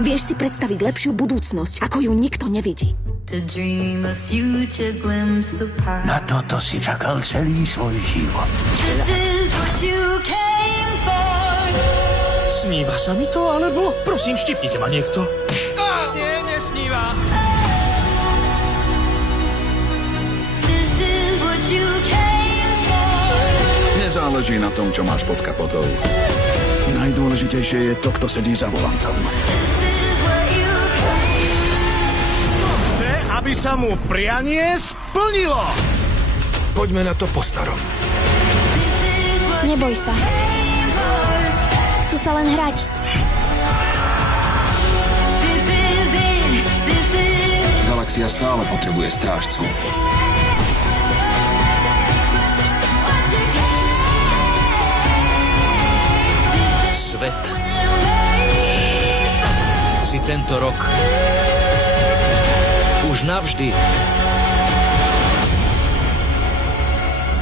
Vieš si predstaviť lepšiu budúcnosť, ako ju nikto nevidí. Na toto si čakal celý svoj život. Sníva sa mi to, alebo prosím, štipnite ma niekto. Nie, nesníva. Nezáleží na tom, čo máš pod kapotou. Najdôležitejšie je to, kto sedí za volantom. Chce, aby sa mu prianie splnilo. Poďme na to po starom. Neboj sa. Chcú sa len hrať. Galaxia stále potrebuje strážcov. Svet si tento rok už navždy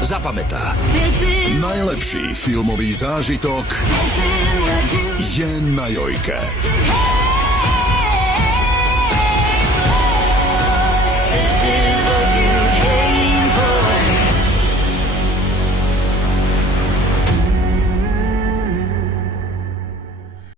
zapamätá. Najlepší filmový zážitok je na Jojke.